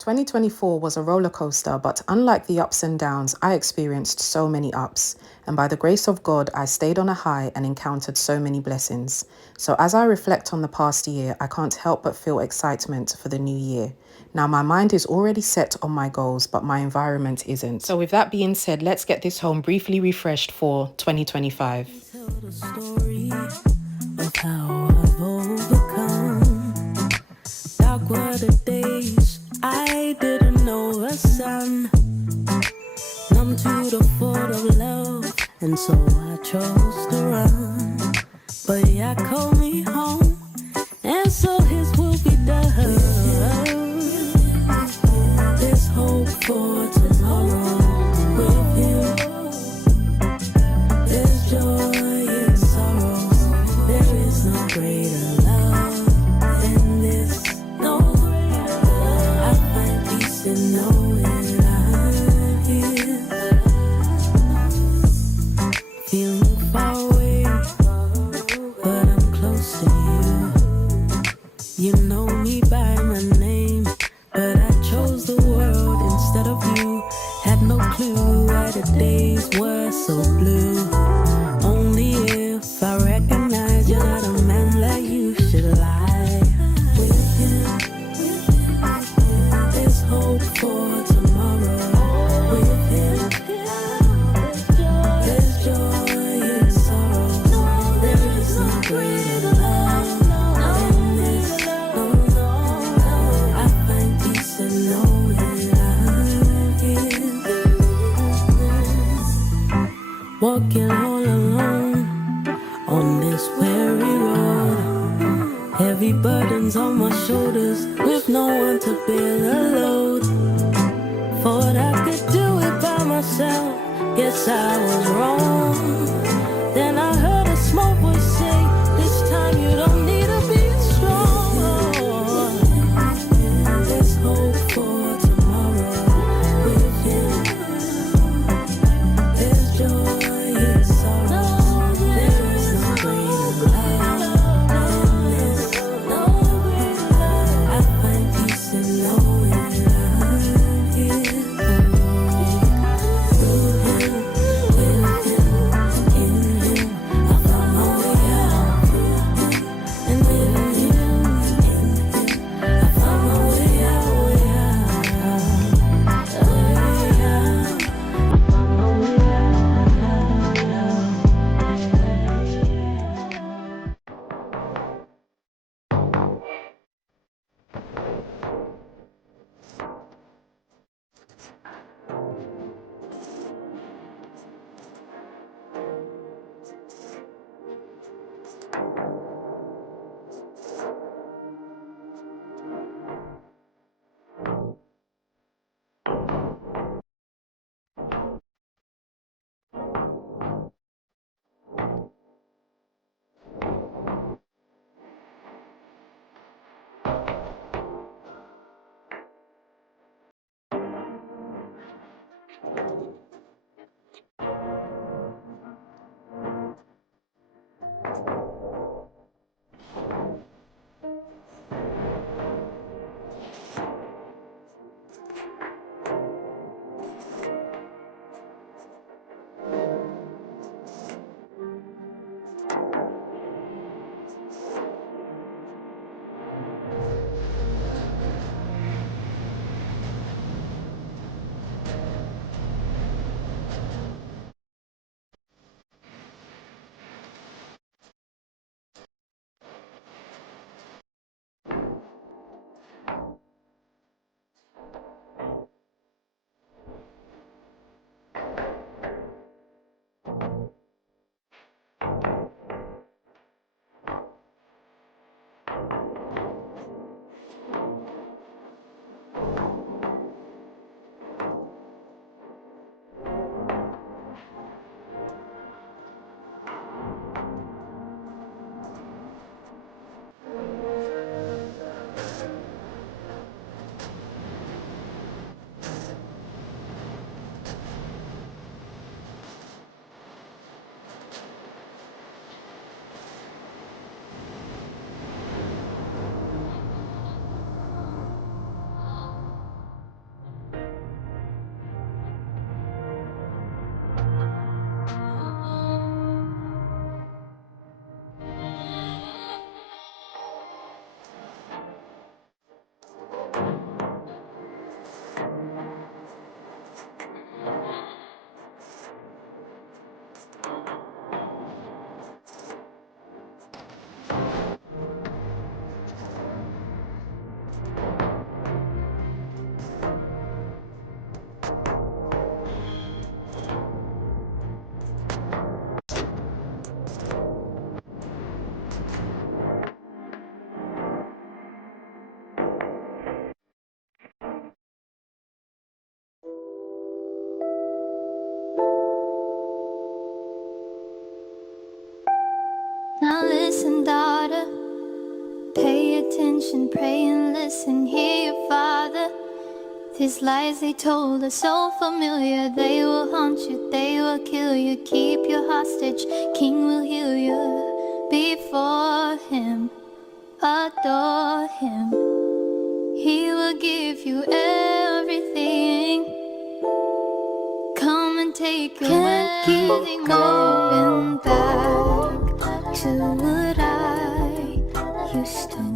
2024 was a roller coaster, but unlike the ups and downs, I experienced so many ups. And by the grace of God, I stayed on a high and encountered so many blessings. So as I reflect on the past year, I can't help but feel excitement for the new year. Now, my mind is already set on my goals, but my environment isn't. So with that being said, let's get this home briefly refreshed for 2025. Tell the story of how I've overcome. Dark were the days I didn't know the sun. Numb to the thought of love, and so I chose to run. But Yah called me home, and so His will be done. There's hope for tomorrow with Him. There's joy in sorrow. There is no greater love than this. No greater love. I find peace in knowing I'm His. Feeling far away, but I'm close to you. You know me by my name, but I chose the world instead of you. Had no clue why the days were so blue. Only if I recognize you're not a man like you should lie with Him. There's hope for tomorrow with Him. There's joy in sorrow. There is no greater love than this. I find peace in knowing I'm His. Walking all alone on this weary road. Heavy burdens on my shoulders with no one to bear the load. Thought I could do it by myself. Guess I was wrong. Then I heard a small voice say, this time you don't need to be strong. There's hope for tomorrow with Him. There's joy in sorrow. There is no greater love than this. I find peace in knowing I'm His. Through Him, with Him, listen, daughter. Pay attention, pray and listen, hear your father. These lies they told are so familiar. They will haunt you, they will kill you, keep you hostage. King will heal you before him. Adore him. He will give you everything. Come and take your wedding, going back to what I used to